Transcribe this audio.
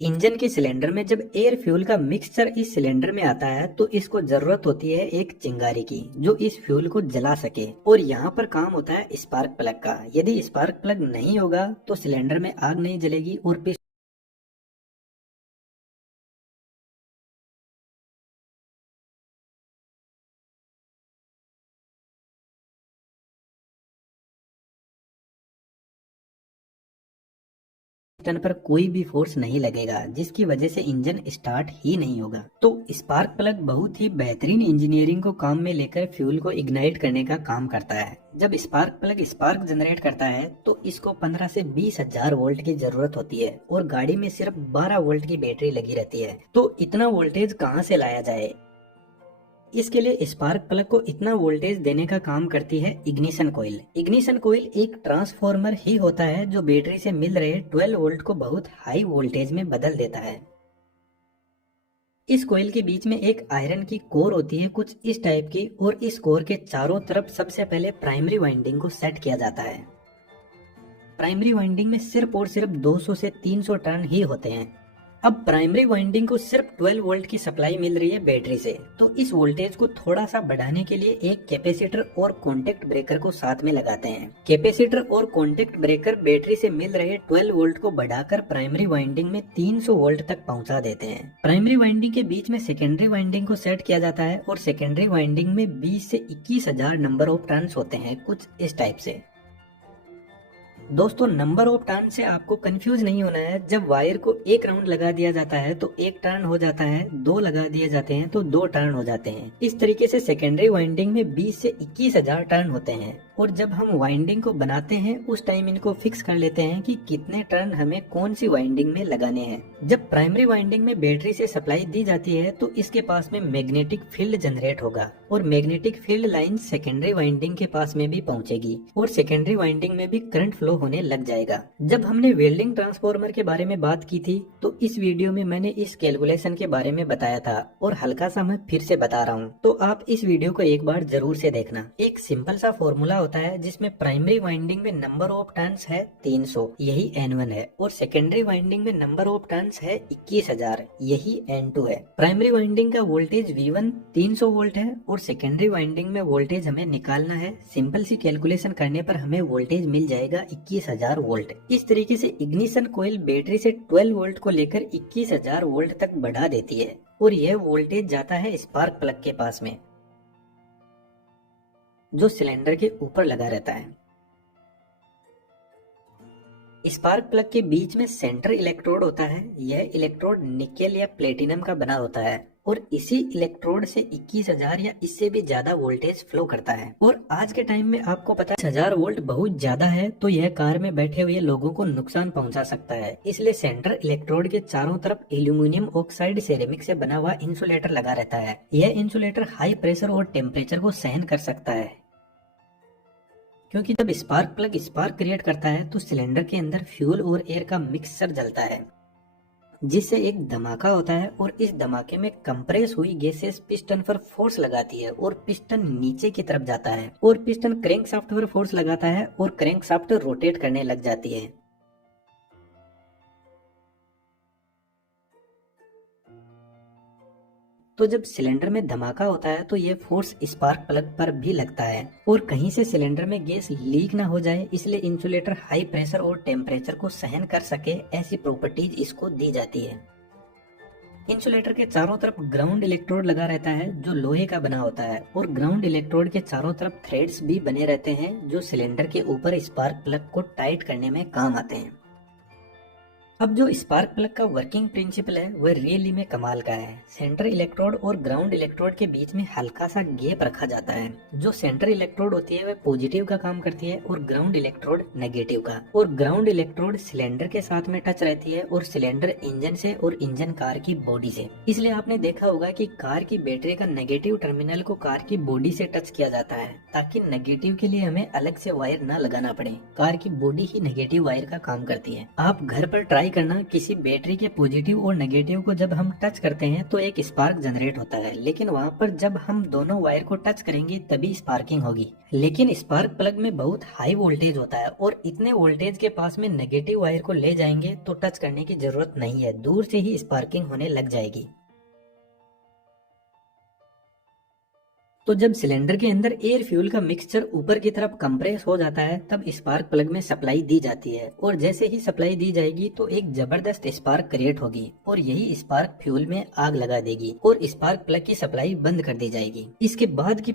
Engine के cylinder में जब एयर फ्यूल का मिक्सचर इस सिलेंडर में आता है तो इसको जरूरत होती है एक चिंगारी की जो इस फ्यूल को जला सके। और यहाँ पर काम होता है स्पार्क प्लग का। यदि स्पार्क प्लग नहीं होगा तो सिलेंडर में आग नहीं जलेगी और पिस्टन पर कोई भी फोर्स नहीं लगेगा, जिसकी वजह से इंजन स्टार्ट ही नहीं होगा। तो स्पार्क प्लग बहुत ही बेहतरीन इंजीनियरिंग को काम में लेकर फ्यूल को इग्नाइट करने का काम करता है। जब स्पार्क प्लग स्पार्क जनरेट करता है तो इसको 15 से 20 हजार वोल्ट की जरूरत होती है और गाड़ी में सिर्फ 12 वोल्ट की बैटरी लगी रहती है। तो इतना वोल्टेज कहाँ से लाया जाए? इसके लिए स्पार्क प्लग को इतना वोल्टेज देने का काम करती है इग्निशन कोयल। इग्निशन कोयल एक ट्रांसफॉर्मर ही होता है जो बैटरी से मिल रहे 12 वोल्ट को बहुत हाई वोल्टेज में बदल देता है। इस कोयल के बीच में एक आयरन की कोर होती है कुछ इस टाइप की, और इस कोर के चारों तरफ सबसे पहले प्राइमरी वाइंडिंग को सेट किया जाता है। प्राइमरी वाइंडिंग में सिर्फ और सिर्फ 200 से 300 टर्न ही होते हैं। अब प्राइमरी वाइंडिंग को सिर्फ 12 वोल्ट की सप्लाई मिल रही है बैटरी से, तो इस वोल्टेज को थोड़ा सा बढ़ाने के लिए एक कैपेसिटर और कॉन्टेक्ट ब्रेकर को साथ में लगाते हैं। कैपेसिटर और कॉन्टेक्ट ब्रेकर बैटरी से मिल रहे 12 वोल्ट को बढ़ाकर प्राइमरी वाइंडिंग में 300 वोल्ट तक पहुंचा देते हैं। प्राइमरी वाइंडिंग के बीच में सेकेंडरी वाइंडिंग को सेट किया जाता है और सेकेंडरी वाइंडिंग में 20 से 21 हजार नंबर ऑफ टर्न्स होते हैं कुछ इस टाइप से। दोस्तों, नंबर ऑफ टर्न से आपको कंफ्यूज नहीं होना है। जब वायर को एक राउंड लगा दिया जाता है तो एक टर्न हो जाता है, दो लगा दिए जाते हैं तो दो टर्न हो जाते हैं। इस तरीके से सेकेंडरी वाइंडिंग में 20 से 21 हजार टर्न होते हैं। और जब हम वाइंडिंग को बनाते हैं उस टाइम इनको फिक्स कर लेते हैं कि कितने टर्न हमें कौन सी वाइंडिंग में लगाने हैं। जब प्राइमरी वाइंडिंग में बैटरी से सप्लाई दी जाती है तो इसके पास में मैग्नेटिक फील्ड जनरेट होगा और magnetic field line secondary winding के पास में भी पहुंचेगी और सेकेंडरी वाइंडिंग में भी करंट फ्लो होने लग जाएगा। जब हमने वेल्डिंग ट्रांसफार्मर के बारे में बात की थी तो इस वीडियो में मैंने इस कैलकुलेशन के बारे में बताया था और हल्का सा मैं फिर से बता रहा हूँ, तो आप इस वीडियो को एक बार जरूर से देखना। एक सिंपल सा फॉर्मूला होता है जिसमें प्राइमरी वाइंडिंग में नंबर ऑफ टर्न्स है 300, यही N1 है, और सेकेंडरी वाइंडिंग में नंबर ऑफ टर्न्स है 21,000, यही N2 है। प्राइमरी वाइंडिंग का वोल्टेज V1 300 वोल्ट है और सेकेंडरी वाइंडिंग में वोल्टेज हमें निकालना है। सिंपल सी कैलकुलेशन करने पर हमें वोल्टेज मिल जाएगा 21,000 वोल्ट। इस तरीके से इग्निशन कोयल बैटरी से 12 वोल्ट को लेकर 21,000 वोल्ट तक बढ़ा देती है और यह वोल्टेज जाता है स्पार्क प्लग के पास में जो सिलेंडर के ऊपर लगा रहता है। स्पार्क प्लग के बीच में सेंटर इलेक्ट्रोड होता है। यह इलेक्ट्रोड निकेल या प्लेटिनम का बना होता है और इसी इलेक्ट्रोड से 21,000 या इससे भी ज्यादा वोल्टेज फ्लो करता है। और आज के टाइम में आपको पता है 1000 वोल्ट बहुत ज्यादा है, तो यह कार में बैठे हुए लोगों को नुकसान पहुंचा सकता है। इसलिए सेंटर इलेक्ट्रोड के चारों तरफ एल्यूमिनियम ऑक्साइड सेरेमिक से बना हुआ इंसुलेटर लगा रहता है। यह इंसुलेटर हाई प्रेशर और टेम्परेचर को सहन कर सकता है, क्योंकि जब स्पार्क प्लग स्पार्क क्रिएट करता है तो सिलेंडर के अंदर फ्यूल और एयर का मिक्सचर जलता है जिससे एक धमाका होता है और इस धमाके में कंप्रेस हुई गैसेस पिस्टन पर फोर्स लगाती है और पिस्टन नीचे की तरफ जाता है और पिस्टन क्रैंकशाफ्ट पर फोर्स लगाता है और क्रैंकशाफ्ट रोटेट करने लग जाती है। तो जब सिलेंडर में धमाका होता है तो ये फोर्स स्पार्क प्लग पर भी लगता है और कहीं से सिलेंडर में गैस लीक ना हो जाए, इसलिए इंसुलेटर हाई प्रेशर और टेम्परेचर को सहन कर सके, ऐसी प्रॉपर्टीज इसको दी जाती है। इंसुलेटर के चारों तरफ ग्राउंड इलेक्ट्रोड लगा रहता है जो लोहे का बना होता है और ग्राउंड इलेक्ट्रोड के चारों तरफ थ्रेड्स भी बने रहते हैं जो सिलेंडर के ऊपर स्पार्क प्लग को टाइट करने में काम आते हैं। अब जो स्पार्क प्लग का वर्किंग प्रिंसिपल है वह रियली में कमाल का है। सेंटर इलेक्ट्रोड और ग्राउंड इलेक्ट्रोड के बीच में हल्का सा गैप रखा जाता है। जो सेंटर इलेक्ट्रोड होती है वह पॉजिटिव का काम करती है और ग्राउंड इलेक्ट्रोड नेगेटिव का। और ग्राउंड इलेक्ट्रोड सिलेंडर के साथ में टच रहती है और सिलेंडर इंजन से और इंजन कार की बॉडी से। इसलिए आपने देखा होगा कि कार की बैटरी का नेगेटिव टर्मिनल को कार की बॉडी से टच किया जाता है ताकि नेगेटिव के लिए हमें अलग से वायर न लगाना पड़े। कार की बॉडी ही नेगेटिव वायर का काम करती है। आप घर पर ट्राई अप्लाई करना, किसी बैटरी के पॉजिटिव और नेगेटिव को जब हम टच करते हैं तो एक स्पार्क जनरेट होता है, लेकिन वहाँ पर जब हम दोनों वायर को टच करेंगे तभी स्पार्किंग होगी। लेकिन स्पार्क प्लग में बहुत हाई वोल्टेज होता है और इतने वोल्टेज के पास में नेगेटिव वायर को ले जाएंगे तो टच करने की जरूरत नहीं है, दूर से ही स्पार्किंग होने लग जाएगी। तो जब सिलेंडर के अंदर एयर फ्यूल का मिक्सचर ऊपर की तरफ कंप्रेस हो जाता है तब स्पार्क प्लग में सप्लाई दी जाती है, और जैसे ही सप्लाई दी जाएगी तो एक जबरदस्त स्पार्क क्रिएट होगी और यही स्पार्क फ्यूल में आग लगा देगी और स्पार्क प्लग की सप्लाई बंद कर दी जाएगी। इसके बाद की